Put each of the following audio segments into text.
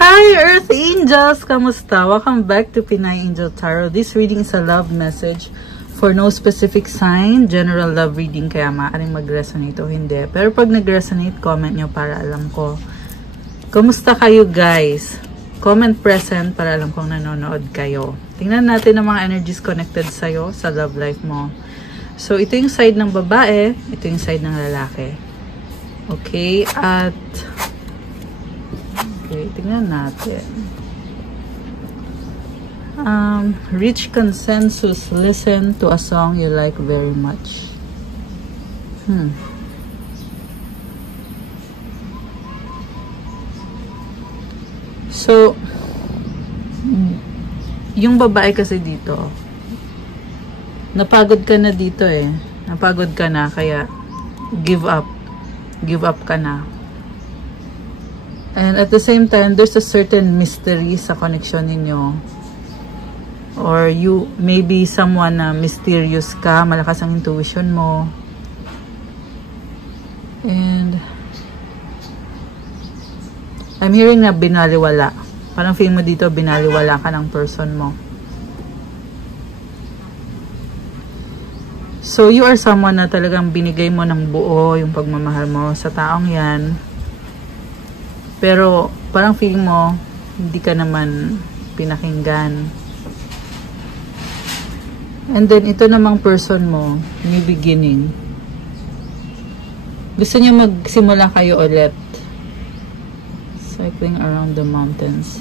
Hi Earth Angels! Kamusta? Welcome back to Pinay Angel Tarot. This reading is a love message for no specific sign. General love reading, kaya maaaring mag-resonate o hindi. Pero pag nag-resonate, comment nyo para alam ko. Kamusta kayo guys? Comment present para alam kong nanonood kayo. Tingnan natin ang mga energies connected sa'yo sa love life mo. So, ito yung side ng babae. Ito yung side ng lalaki. Okay? At okay, tingnan natin. Reach consensus. Listen to a song you like very much. So, yung babae kasi dito, napagod ka na dito eh. Napagod ka na, kaya give up. Give up ka na. And at the same time, there's a certain mystery sa connection ninyo. Or you, maybe someone na mysterious ka, malakas ang intuition mo. And I'm hearing na binaliwala. Parang feeling mo dito, binaliwala ka ng person mo. So, you are someone na talagang binigay mo ng buo yung pagmamahal mo sa taong yan. Pero, parang feeling mo, hindi ka naman pinakinggan. And then, ito namang person mo, new beginning. Gusto niya magsimula kayo ulit. Cycling around the mountains.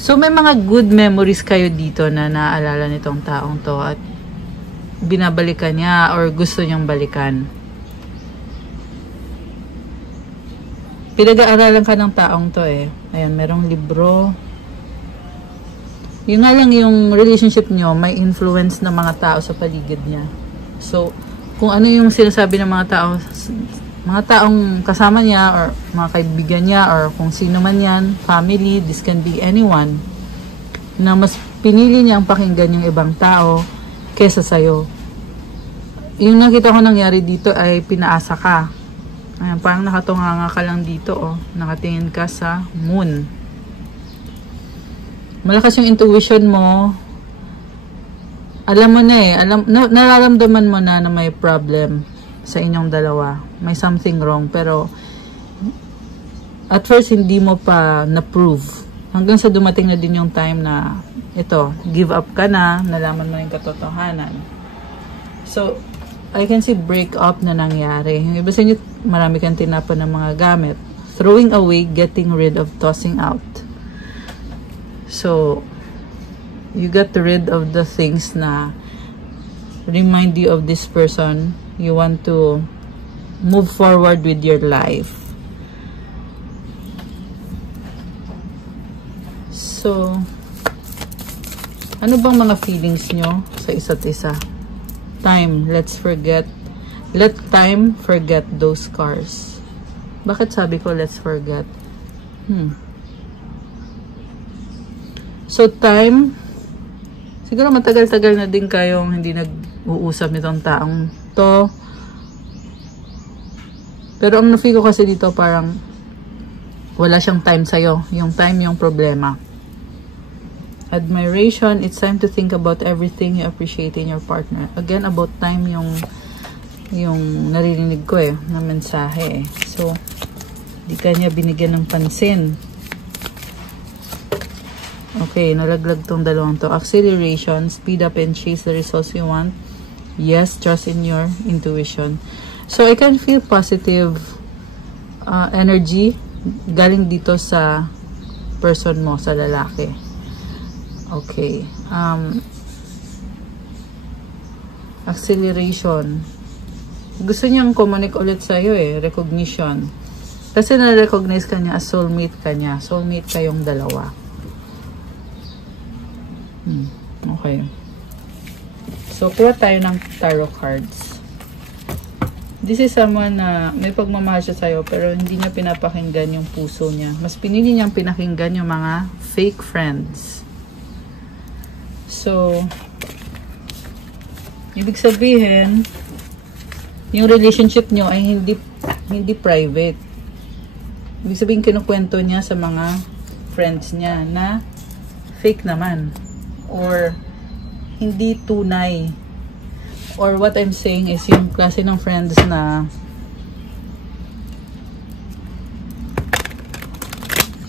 So, may mga good memories kayo dito na naaalala nitong taong to at binabalikan niya or gusto niyang balikan. Pinag-aaralan ka ng taong to eh. Ayan, merong libro. Yung nga lang yung relationship niyo, may influence ng mga tao sa paligid niya. So, kung ano yung sinasabi ng mga taong kasama niya or mga kaibigan niya or kung sino man yan, family, this can be anyone, na mas pinili niyang pakinggan yung ibang tao kesa sa'yo. Yung nakita ko nangyari dito ay pinaasa ka. Ayan, parang nakatunganga ka lang dito, oh. Nakatingin ka sa moon. Malakas yung intuition mo. Alam mo na eh. Nararamdaman mo na may problem sa inyong dalawa. May something wrong. Pero, at first, hindi mo pa na-prove. Hanggang sa dumating na din yung time na, ito, give up ka na, nalaman mo yung katotohanan. So, I can see break up na nangyari. Yung iba sa inyo, marami kang tinapon ng mga gamit. Throwing away, getting rid of, tossing out. So, you got rid of the things na remind you of this person. You want to move forward with your life. So, ano bang mga feelings nyo sa isa't isa? Time, let's forget. Let time forget those scars. Bakit sabi ko let's forget? So time, siguro matagal-tagal na din kayong hindi nag-uusap nitong taong to. Pero ang na-feel ko kasi dito parang wala siyang time sa'yo. Yung time yung problema. Admiration, it's time to think about everything you appreciate in your partner. Again, about time yung naririnig ko eh, na mensahe eh. So, di ka niya binigyan ng pansin. Okay, nalaglag tong dalawang to. Acceleration, speed up and chase the results you want. Yes, trust in your intuition. So, I can feel positive energy galing dito sa person mo, sa lalaki. Okay. Acceleration. Gusto niyang communicate ulit sa'yo eh. Recognition. Kasi na-recognize ka niya as soulmate ka niya. Soulmate kayong dalawa. Okay. So, kuha tayo ng tarot cards. This is someone na may pagmamahal siya sa'yo pero hindi niya pinapakinggan yung puso niya. Mas pinili niyang pinakinggan yung mga fake friends. So, ibig sabihin, yung relationship nyo ay hindi private. Ibig sabihin, kinukwento niya sa mga friends niya na fake naman or hindi tunay. Or what I'm saying is yung klase ng friends na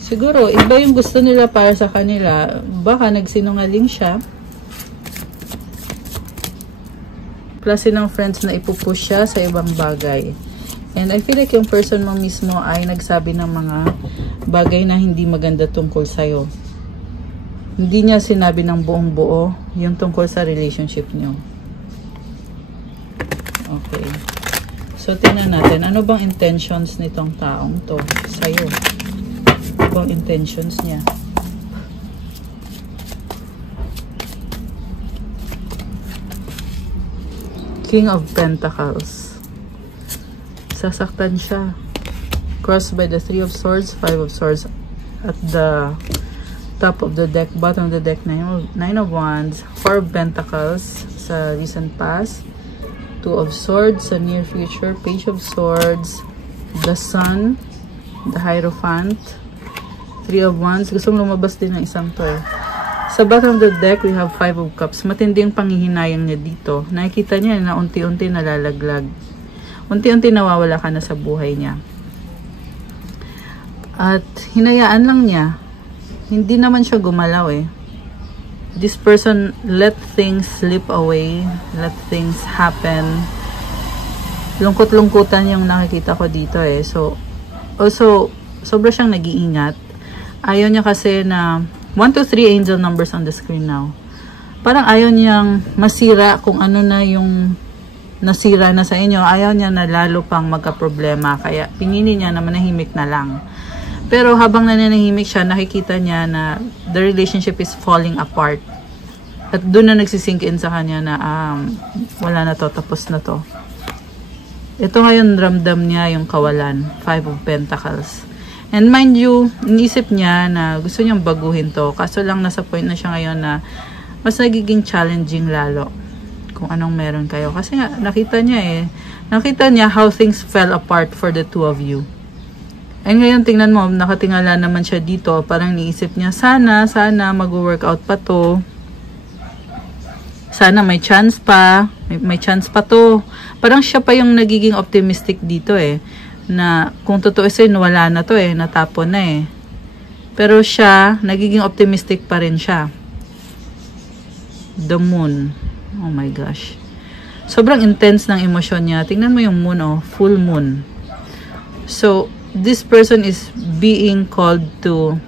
siguro iba yung gusto nila para sa kanila, baka nagsinungaling siya. Klase ng friends na ipupush siya sa ibang bagay. And I feel like yung person mo mismo ay nagsabi ng mga bagay na hindi maganda tungkol sa'yo. Hindi niya sinabi ng buong buo yung tungkol sa relationship niyo. Okay. So, tingnan natin. Ano bang intentions nitong taong to sa'yo? Ano bang intentions niya? King of Pentacles. Sasaktan siya. Crossed by the 3 of Swords, 5 of Swords at the top of the deck, bottom of the deck, 9 of Wands, 4 of Pentacles sa recent past, 2 of Swords sa near future, Page of Swords, the Sun, the Hierophant, 3 of Wands. Gusto mo lumabas din ng isang to eh. Sa bottom of the deck, we have 5 of Cups. Matindi yung panghihinayang niya dito. Nakikita niya na unti-unti nalalaglag. Unti-unti nawawala ka na sa buhay niya. At hinayaan lang niya. Hindi naman siya gumalaw eh. This person let things slip away. Let things happen. Lungkot-lungkutan yung nakikita ko dito eh. So, also, sobra siyang nag-iingat. Ayaw niya kasi na 1, 2, 3 angel numbers on the screen now. Parang ayaw niyang masira kung ano na yung nasira na sa inyo. Ayaw niya na lalo pang magka-problema. Kaya pinili niya na manahimik na lang. Pero habang nananahimik siya, nakikita niya na the relationship is falling apart. At doon na nagsisink in sa kanya na wala na to, tapos na to. Ito ngayon ramdam niya yung kawalan. 5 of Pentacles. And mind you, inisip niya na gusto niyang baguhin to. Kaso lang nasa point na siya ngayon na mas nagiging challenging lalo kung anong meron kayo. Kasi nga, nakita niya how things fell apart for the two of you. And ngayon, tingnan mo, nakatingala naman siya dito. Parang niisip niya, sana mag-workout pa to. Sana may chance pa. May chance pa to. Parang siya pa yung nagiging optimistic dito eh. Na kung totoo sin wala na to eh, natapon na eh. Pero siya, nagiging optimistic pa rin siya. The Moon. Oh my gosh. Sobrang intense ng emosyon niya. Tingnan mo yung moon oh, full moon. So, this person is being called to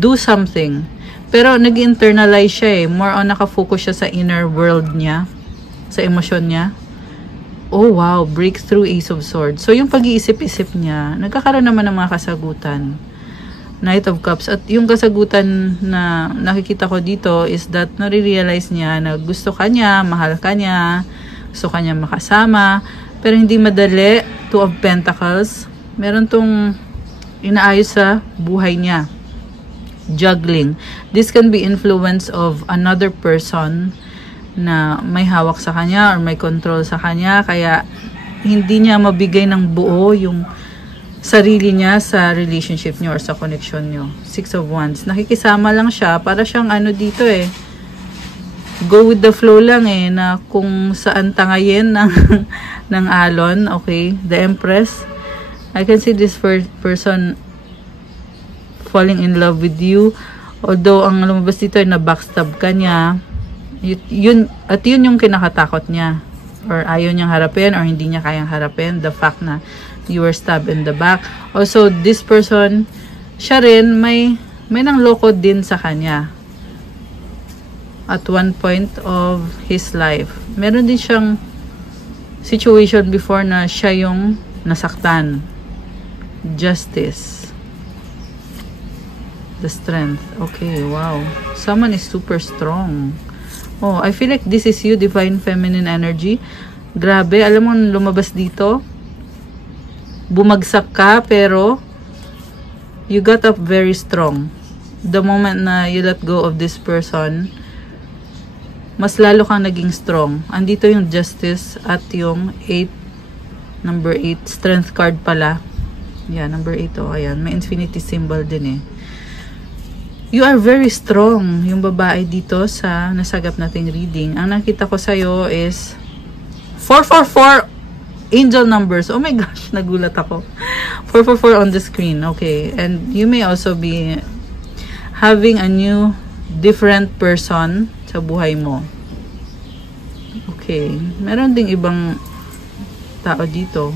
do something. Pero nag-internalize siya eh. More on nakafocus siya sa inner world niya. Sa emosyon niya. Oh wow, breakthrough, Ace of Swords. So yung pag-iisip-isip niya, nagkakaroon naman ng mga kasagutan. Knight of Cups. At yung kasagutan na nakikita ko dito is that nare-realize niya na gusto ka niya, mahal ka niya, gusto ka niya makasama, pero hindi madali. 2 of Pentacles. Meron tong inaayos sa buhay niya. Juggling. This can be influence of another person na may hawak sa kanya or may control sa kanya, kaya hindi niya mabigay ng buo yung sarili niya sa relationship niyo or sa connection niyo. 6 of Wands. Nakikisama lang siya, para siyang ano dito eh, go with the flow lang eh, na kung saan tangayin ng alon. Okay, the Empress. I can see this person falling in love with you, although ang lumabas dito ay na-backstab ka niya. Yun yung kinakatakot niya, or ayaw niyang harapin, or hindi niya kayang harapin, the fact na you were stabbed in the back. Also, this person, siya rin, may nang loko din sa kanya at one point of his life. Meron din siyang situation before na siya yung nasaktan. Justice. The Strength. Okay, wow. Someone is super strong. Oh, I feel like this is you, Divine Feminine Energy. Grabe, alam mo, lumabas dito. Bumagsak ka, pero you got up very strong. The moment na you let go of this person, mas lalo kang naging strong. Andito yung Justice at yung 8, number 8, Strength card pala. Yeah, number 8, oh, ayan. May infinity symbol din eh. you are very strong, yung babae dito sa nasagap nating reading. Ang nakita ko sa'yo is 444 angel numbers. Oh my gosh, nagulat ako. 444 on the screen. Okay. And you may also be having a new, different person sa buhay mo. Okay. Meron ding ibang tao dito.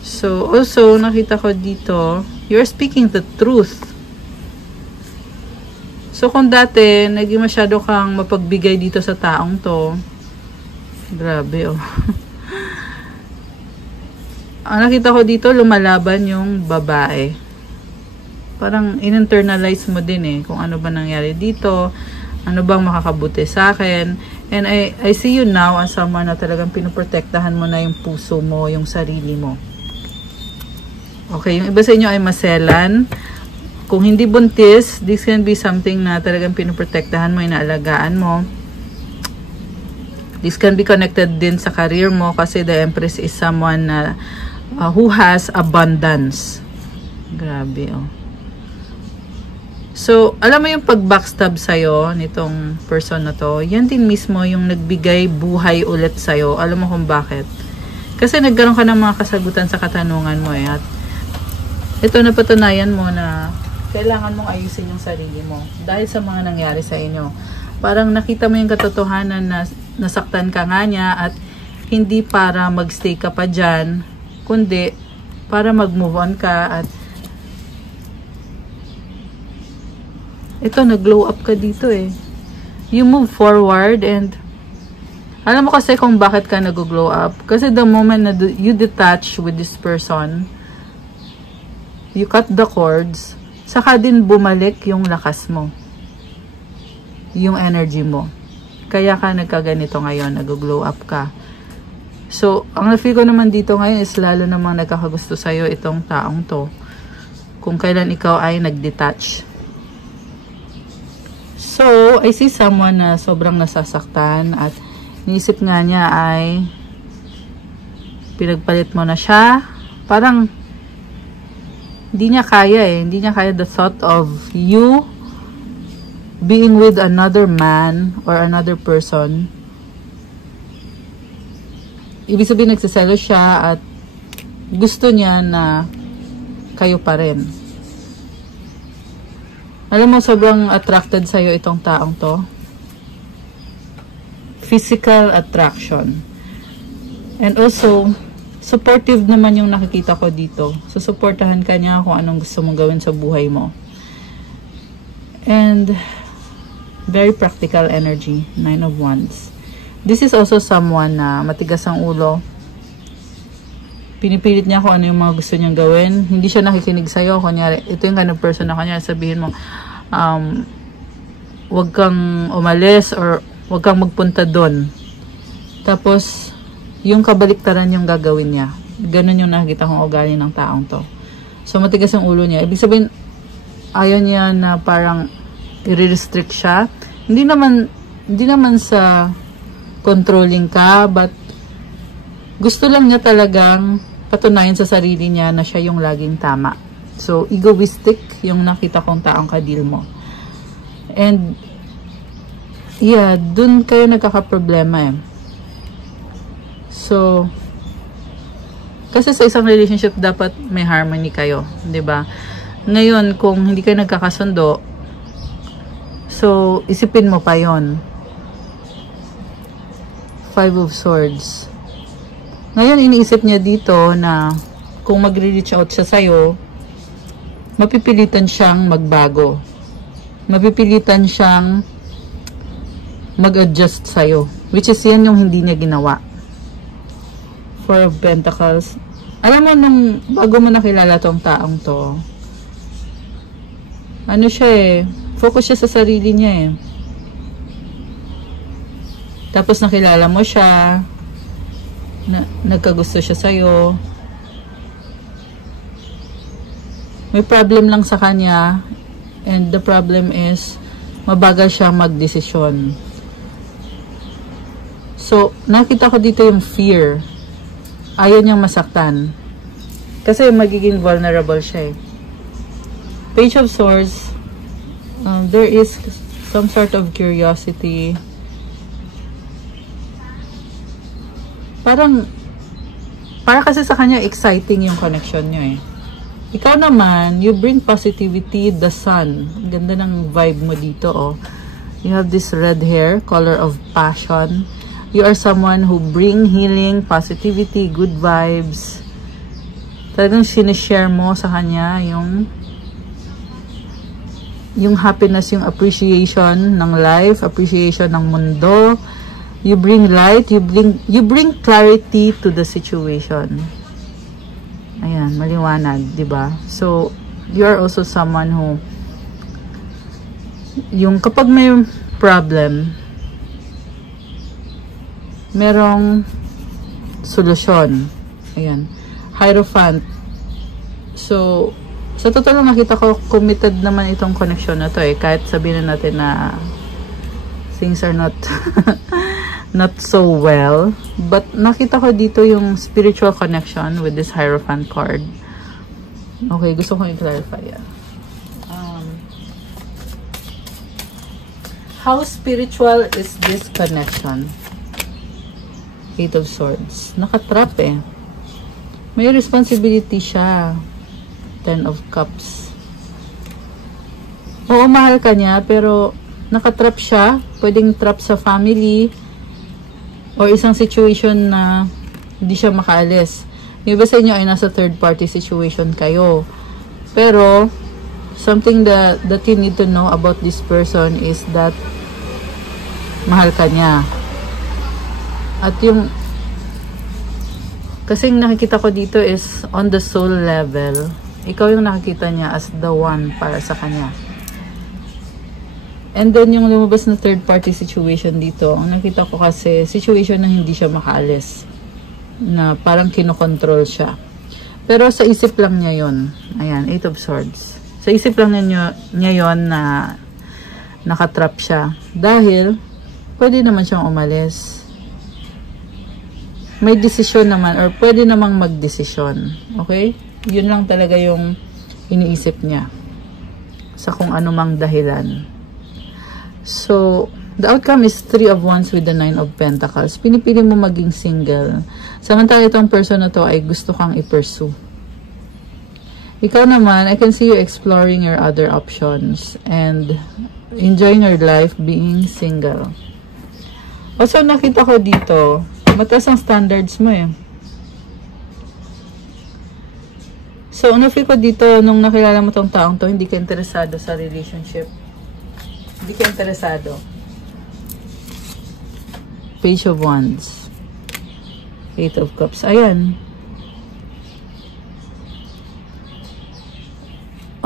So, also, nakita ko dito, you're speaking the truth. So, kung dati, naging masyado kang mapagbigay dito sa taong to, grabe, oh. Ang nakita ko dito, lumalaban yung babae. Parang in-internalize mo din eh, kung ano ba nangyari dito, ano bang makakabuti sa akin. And I see you now as someone na talagang pinoprotektahan mo na yung puso mo, yung sarili mo. Okay, yung iba sa inyo ay maselan. Kung hindi buntis, this can be something na talagang pinoprotektahan mo, inaalagaan mo. This can be connected din sa career mo kasi the Empress is someone na who has abundance. Grabe, oh. So, alam mo yung pag-backstab sa'yo nitong person na to, yan din mismo yung nagbigay buhay ulit sa'yo. Alam mo kung bakit? Kasi nagkaroon ka ng mga kasagutan sa katanungan mo eh. At ito, napatunayan mo na kailangan mong ayusin yung sarili mo dahil sa mga nangyari sa inyo. Parang nakita mo yung katotohanan na nasaktan ka nga niya at hindi para magstay ka pa dyan, kundi para mag-move on ka. At ito, nag-glow up ka dito eh. You move forward and alam mo kasi kung bakit ka nag-glow up. Kasi the moment na you detach with this person, you cut the cords, saka din bumalik yung lakas mo. Yung energy mo. Kaya ka nagkaganito ngayon, nag-glow up ka. So, ang na-feel ko naman dito ngayon is lalo namang nagkakagusto sa'yo itong taong to. Kung kailan ikaw ay nag-detach. So, I see someone na sobrang nasasaktan at niisip nga niya ay pinagpalit mo na siya. Parang hindi niya kaya eh. Hindi niya kaya the thought of you being with another man or another person. Ibig sabihin nagsaselo siya at gusto niya na kayo pa rin. Alam mo, sobrang attracted sa'yo itong taong to. Physical attraction. And also, supportive naman yung nakikita ko dito. So, supportahan ka niya kung anong gusto mong gawin sa buhay mo. And, very practical energy. 9 of Wands. This is also someone na matigas ang ulo. Pinipilit niya kung ano yung mga gusto niyang gawin. Hindi siya nakikinig sa'yo. Kunyari, ito yung kind of person na kunyari sabihin mo, wag kang umalis or wag kang magpunta doon. Tapos, yung kabaliktaran yung gagawin niya. Ganun yung nakikita kong ugali ng taong to. So, matigas ang ulo niya. Ibig sabihin, ayaw niya na parang i-restrict siya. Hindi naman sa controlling ka, but gusto lang niya talagang patunayan sa sarili niya na siya yung laging tama. So, egoistic yung nakita kong taong kadil mo. And, yeah, dun kayo nagkakaproblema eh. So, kasi sa isang relationship dapat may harmony kayo, 'di ba? Ngayon, kung hindi kayo nagkakasundo, so, isipin mo pa yon. 5 of Swords. Ngayon, iniisip niya dito na kung mag-reach out siya sa'yo, mapipilitan siyang magbago. Mapipilitan siyang mag-adjust sa'yo. Which is yan yung hindi niya ginawa. 4 of Pentacles. Alam mo, nung bago mo nakilala tong taong to, ano siya eh, focus siya sa sarili niya eh. Tapos nakilala mo siya, nagkagusto siya sa'yo. May problem lang sa kanya, and the problem is, mabagal siya magdesisyon. So, nakita ko dito yung fear. Ayaw niyang masaktan. Kasi magiging vulnerable siya eh. Page of Swords, There is some sort of curiosity. Para kasi sa kanya exciting yung connection nyo eh. Ikaw naman, you bring positivity, the sun. Ang ganda ng vibe mo dito oh. You have this red hair, color of passion. You are someone who bring healing, positivity, good vibes. Talagang sinishare mo sa kanya yung happiness, yung appreciation ng life, appreciation ng mundo. You bring light, you bring clarity to the situation. Ayan, maliwanag, 'di ba? So, you are also someone who yung kapag may problem, merong solusyon. Ayan. Hierophant. So, sa totoo lang nakita ko, committed naman itong connection na to eh. Kahit sabihin na natin na things are not not so well. But nakita ko dito yung spiritual connection with this Hierophant card. Okay, gusto kong i-clarify yan. How spiritual is this connection? Eight of Swords. Nakatrap eh. May responsibility siya. Ten of Cups. Oo, mahal ka niya, pero nakatrap siya. Pwedeng trap sa family or isang situation na hindi siya makaalis. Yung iba sa inyo ay nasa third party situation kayo. Pero, something that you need to know about this person is that mahal ka niya. At yung kasing nakikita ko dito is on the soul level. Ikaw yung nakikita niya as the one para sa kanya. And then yung lumabas na third party situation dito, ang nakita ko kasi situation na hindi siya makaalis. Na parang kinokontrol siya. Pero sa isip lang niya yun. Ayan, Eight of Swords. Sa isip lang niya yun na nakatrap siya. Dahil pwede naman siyang umalis. May desisyon naman or pwede namang magdesisyon. Okay? Yun lang talaga yung iniisip niya sa kung anumang dahilan. So, the outcome is 3 of Wands with the 9 of Pentacles. Pinipili mo maging single. Samantala itong person na to ay gusto kang i-pursue. Ikaw naman, I can see you exploring your other options and enjoying your life being single. Also, nakita ko dito, mataas ang standards mo eh. So, na-feel ko dito, nung nakilala mo tong taong to, hindi ka interesado sa relationship. Hindi ka interesado. Page of Wands. Eight of Cups. Ayan.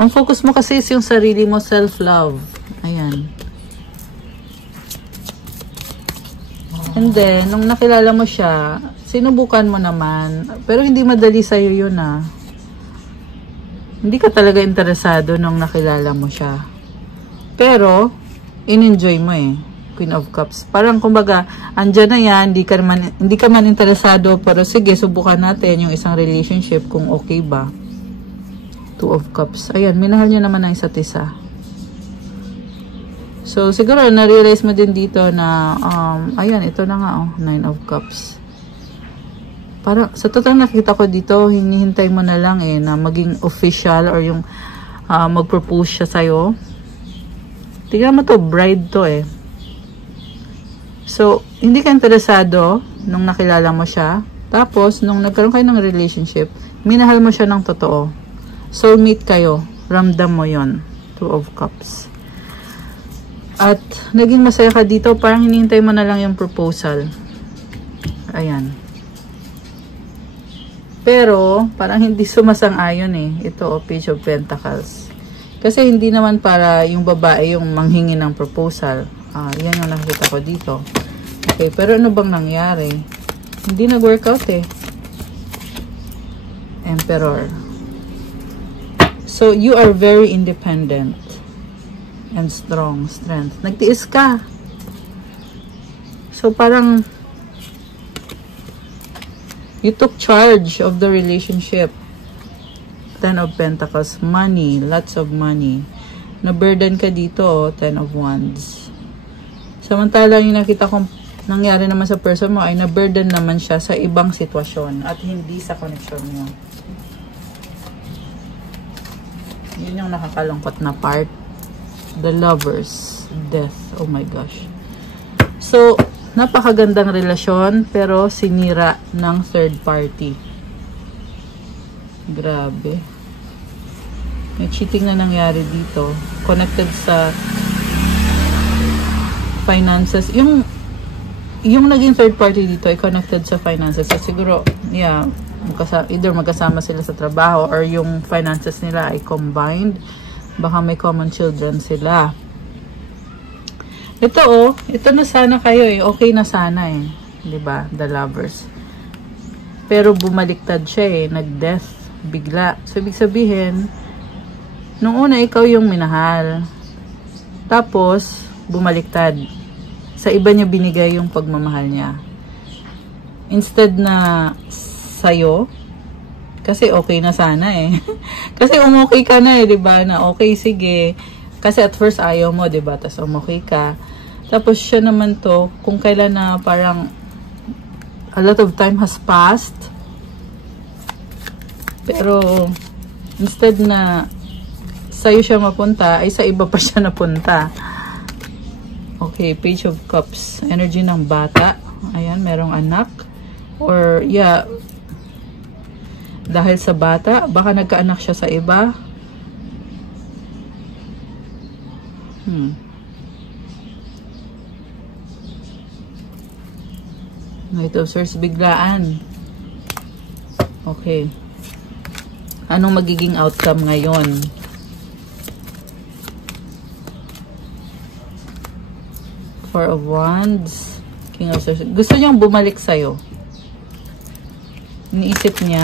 Ang focus mo kasi is yung sarili mo, self-love. Ayan. And then, nung nakilala mo siya, sinubukan mo naman. Pero hindi madali sa'yo yun ah. Hindi ka talaga interesado nung nakilala mo siya. Pero, in-enjoy mo eh. Queen of Cups. Parang kumbaga, andyan na yan, hindi ka man interesado, pero sige, subukan natin yung isang relationship kung okay ba. Two of Cups. Ayan, minahal niya naman ang isa't isa. So, siguro, na-realize mo din dito na, ayan, ito na nga, oh, Nine of Cups. Parang, sa total nakita ko dito, hinihintay mo na lang eh, na maging official or yung mag-propose siya sa'yo. Tignan mo to, bride to eh. So, hindi ka interesado nung nakilala mo siya. Tapos, nung nagkaroon kayo ng relationship, minahal mo siya ng totoo. Soulmate kayo. Ramdam mo yon. Two of Cups. At, naging masaya ka dito, parang hinihintay mo na lang yung proposal. Ayan. Pero, parang hindi sumasang-ayon eh. Ito, Page of Pentacles. Kasi hindi naman para yung babae yung manghingi ng proposal. Yan yung nakikita ko dito. Okay, pero ano bang nangyari? Hindi nag-workout eh. Emperor. So, you are very independent and strong. Strength. Nagtiis ka. So, parang you took charge of the relationship. Ten of Pentacles. Money. Lots of money. Na-burden ka dito, oh, 10 of Wands. Samantala, yung nakita kong nangyari naman sa person mo ay na-burden naman siya sa ibang sitwasyon at hindi sa connection mo. Yun yung nakakalungkot na part. The Lovers. Death. Oh my gosh. So, napakagandang relasyon pero sinira ng third party. Grabe. May cheating na nangyari dito. Connected sa finances. Yung naging third party dito ay connected sa finances. So, siguro, yeah, either magkasama sila sa trabaho or yung finances nila ay combined. Baka may common children sila. Ito na sana kayo eh. Okay na sana eh. 'Di ba? The Lovers. Pero bumaliktad siya eh. Nag-death. Bigla. So, ibig sabihin, nung una ikaw yung minahal. Tapos, bumaliktad. Sa iba niya binigay yung pagmamahal niya. Instead na sa'yo, kasi okay na sana eh. Kasi umokay ka na eh, 'di ba? Na okay, sige. Kasi at first ayaw mo, 'di ba? Tapos umokay ka. Tapos siya naman to, kung kailan na parang a lot of time has passed. Pero instead na sa'yo siya mapunta, ay sa iba pa siya napunta. Okay, Page of Cups. Energy ng bata. Ayan, merong anak. Or, yeah, dahil sa bata, baka nagkaanak siya sa iba. Knight of Swords, biglaan. Okay. Anong magiging outcome ngayon? Four of Wands. King of Swords. Gusto niyang bumalik sa'yo. Iniisip niya.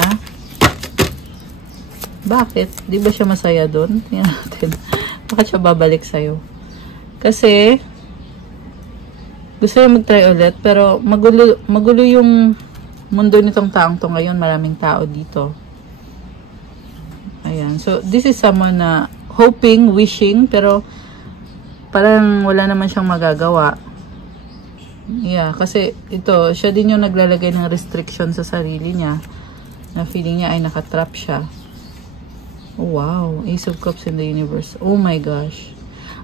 Bakit? Di ba siya masaya doon? Tingnan natin. Bakit siya babalik sa'yo? Kasi, gusto niya mag-try ulit, pero magulo yung mundo nitong taong to ngayon. Maraming tao dito. Ayan. So, this is someone na hoping, wishing, pero parang wala naman siyang magagawa. Yeah, kasi ito, siya din yung naglalagay ng restriction sa sarili niya. Na feeling niya ay nakatrap siya. Oh, wow. Ace of Cups in the universe. Oh my gosh.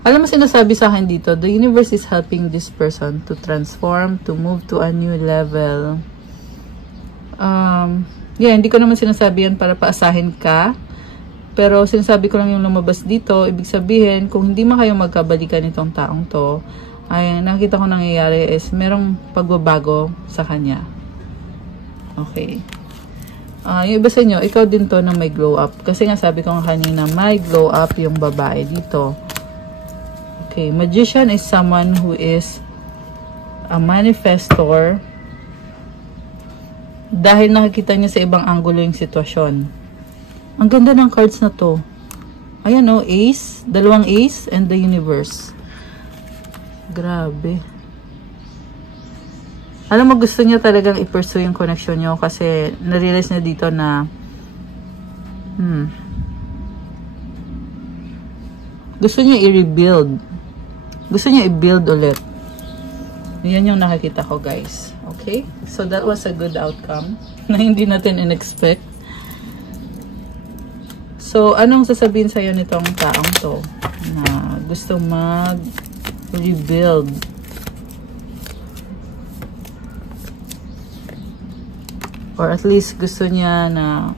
Alam mo, sinasabi sa akin dito, the universe is helping this person to transform, to move to a new level. Yeah, hindi ko naman sinasabi yan para paasahin ka. Pero sinasabi ko lang yung lumabas dito. Ibig sabihin, kung hindi man kayo magkabalikan nitong taong to, ay nakita ko nangyayari is merong pagbabago sa kanya. Okay. Yung iba sa inyo, ikaw din to na may glow up. Kasi nga sabi ko nga kanina, may glow up yung babae dito. Okay, Magician is someone who is a manifestor dahil nakikita niya sa ibang anggulo yung sitwasyon. Ang ganda ng cards na to. Ayan o, Ace, dalawang Ace and the Universe. Grabe. Alam mo, gusto niya talagang i-pursue yung connection niyo kasi na-realize niya dito na gusto niya i-rebuild. Gusto niya i-build ulit. Yan yung nakikita ko, guys. Okay? So, that was a good outcome na hindi natin in-expect. So, anong sasabihin sa'yo nitong taong to na gusto mag-rebuild? Or at least gusto niya na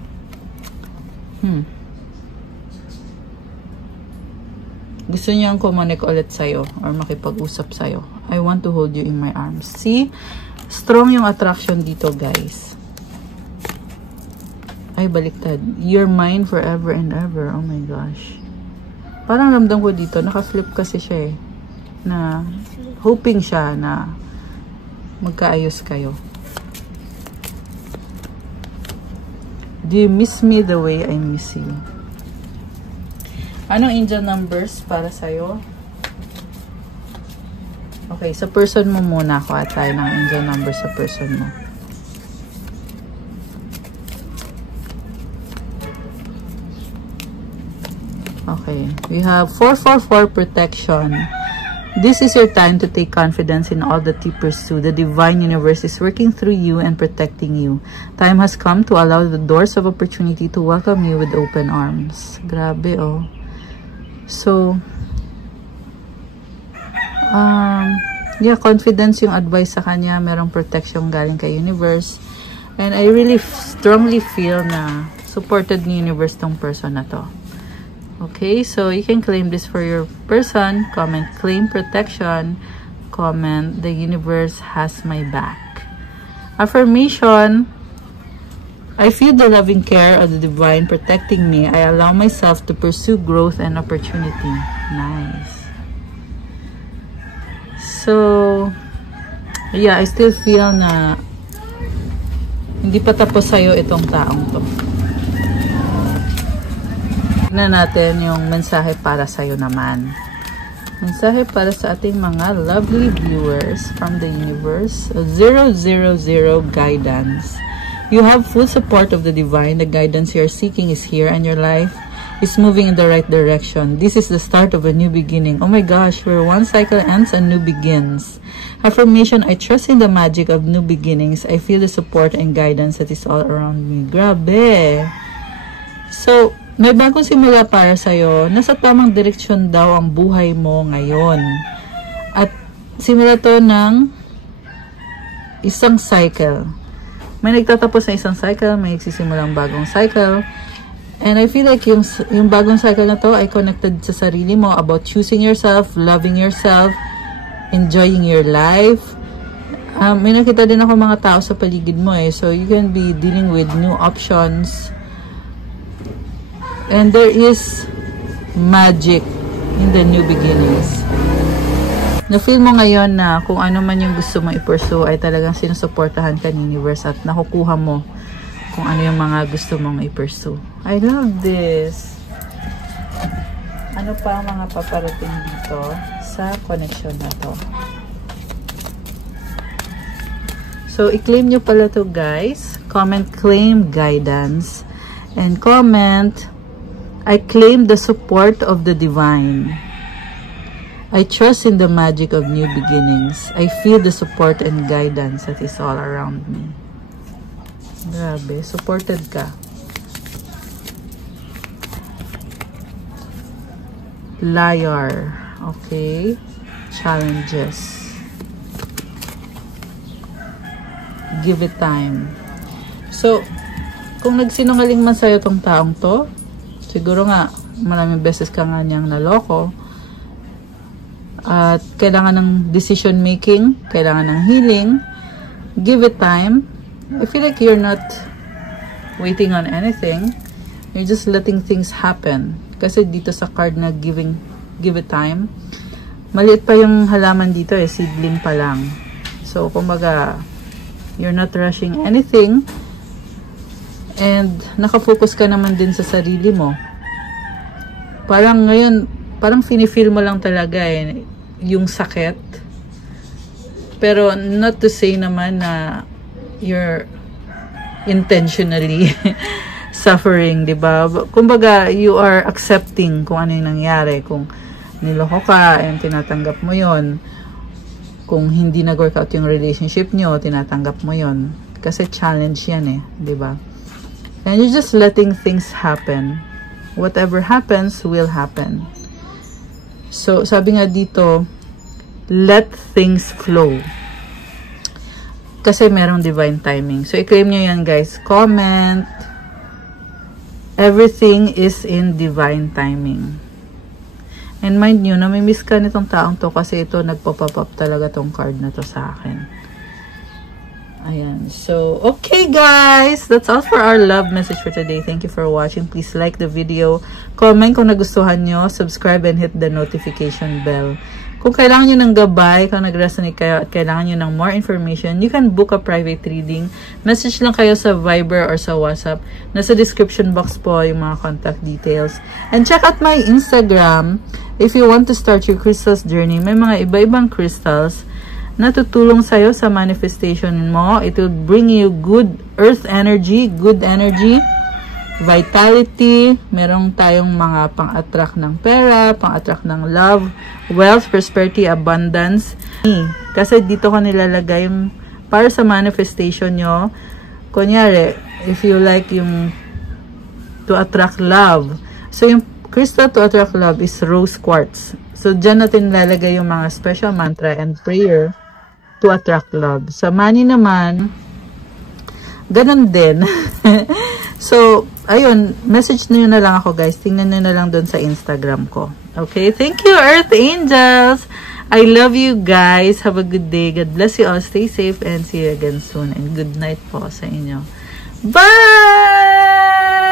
gusto niyang kumonek ulit sa'yo or makipag-usap sa'yo. I want to hold you in my arms. See? Strong yung attraction dito, guys. Ay, baliktad. You're mine forever and ever. Oh my gosh. Parang ramdam ko dito, naka-flip kasi siya eh. Na hoping siya na magkaayos kayo. Do you miss me the way I miss you? Anong angel numbers para sa'yo? Okay, sa person mo muna ako at tayo ng angel numbers sa person mo. Okay. We have 444 protection. This is your time to take confidence in all that you pursue. The divine universe is working through you and protecting you. Time has come to allow the doors of opportunity to welcome you with open arms. Grabe, oh. So, yeah, confidence yung advice sa kanya. Merong protection galing kay universe. And I really strongly feel na supported ni universe tong person na to. Okay, so you can claim this for your person. Comment, claim protection. Comment, the universe has my back. Affirmation, I feel the loving care of the divine protecting me. I allow myself to pursue growth and opportunity. Nice. So, yeah, I still feel na hindi pa tapos sa'yo itong taong to. Tignan natin yung mensahe para sa'yo naman. Mensahe para sa ating mga lovely viewers from the universe. 000 guidance. You have full support of the divine. The guidance you are seeking is here and your life is moving in the right direction. This is the start of a new beginning. Oh my gosh, where one cycle ends, a new begins. Affirmation, I trust in the magic of new beginnings. I feel the support and guidance that is all around me. Grabe. So, may bagong simula para sa'yo. Nasa tamang direksyon daw ang buhay mo ngayon. At simula to ng isang cycle. May nagtatapos na isang cycle, may nagsisimulang bagong cycle. And I feel like yung bagong cycle na to ay connected sa sarili mo about choosing yourself, loving yourself, enjoying your life. May nakita din ako mga tao sa paligid mo eh. So, you can be dealing with new options. And there is magic in the new beginnings. Na-feel mo ngayon na kung ano man yung gusto mo i-pursue ay talagang sinusuportahan ka ni universe at nakukuha mo kung ano yung mga gusto mong i-pursue. I love this. Ano pa ang mga paparating dito sa connection na to? So, i-claim nyo pala to guys. Comment, claim guidance. And comment, I claim the support of the divine. I trust in the magic of new beginnings. I feel the support and guidance that is all around me. Grabe, supported ka. Liar. Okay. Challenges. Give it time. So, kung nagsinungaling man sa'yo tong taong to, siguro nga, maraming beses ka nga niyang naloko. At kailangan ng decision making, kailangan ng healing. Give it time. I feel like you're not waiting on anything. You're just letting things happen. Kasi dito sa card na give it time, maliit pa yung halaman dito eh, seedling pa lang. So, kumbaga, you're not rushing anything. And nakafocus ka naman din sa sarili mo. Parang ngayon, parang feel mo lang talaga eh, yung sakit. Pero not to say naman na you're intentionally suffering, di ba? Kumbaga, you are accepting kung ano yung nangyari. Kung niloko ka, and tinatanggap mo yon. Kung hindi nag-work out yung relationship nyo, tinatanggap mo yon. Kasi challenge yan eh, di ba? And you're just letting things happen. Whatever happens, will happen. So, sabi nga dito, let things flow. Kasi merong divine timing. So, i-claim nyo yan, guys. Comment. Everything is in divine timing. And mind nyo, namimiss ka nitong taong to kasi ito, nagpo-pop up talaga tong card na to sa akin. Ayan. So, okay guys. That's all for our love message for today. Thank you for watching. Please like the video. Comment kung nagustuhan nyo. Subscribe and hit the notification bell. Kung kailangan nyo ng gabay, kung nag-resonate kayo at kailangan nyo ng more information, you can book a private reading. Message lang kayo sa Viber or sa WhatsApp. Nasa description box po yung mga contact details. And check out my Instagram if you want to start your crystals journey. May mga iba-ibang crystals na tutulong sa'yo sa manifestation mo. It will bring you good earth energy, good energy, vitality, meron tayong mga pang-attract ng pera, pang-attract ng love, wealth, prosperity, abundance. Kasi dito ko nilalagay yung para sa manifestation nyo. Kunyari, if you like yung to attract love. So, yung crystal to attract love is rose quartz. So, dyan natin nilalagay yung mga special mantra and prayer to attract love. Sa money naman, ganun din. So, ayun, message nyo na lang ako guys. Tingnan nyo na lang doon sa Instagram ko. Okay? Thank you, Earth Angels! I love you guys. Have a good day. God bless you all. Stay safe and see you again soon. And good night po sa inyo. Bye!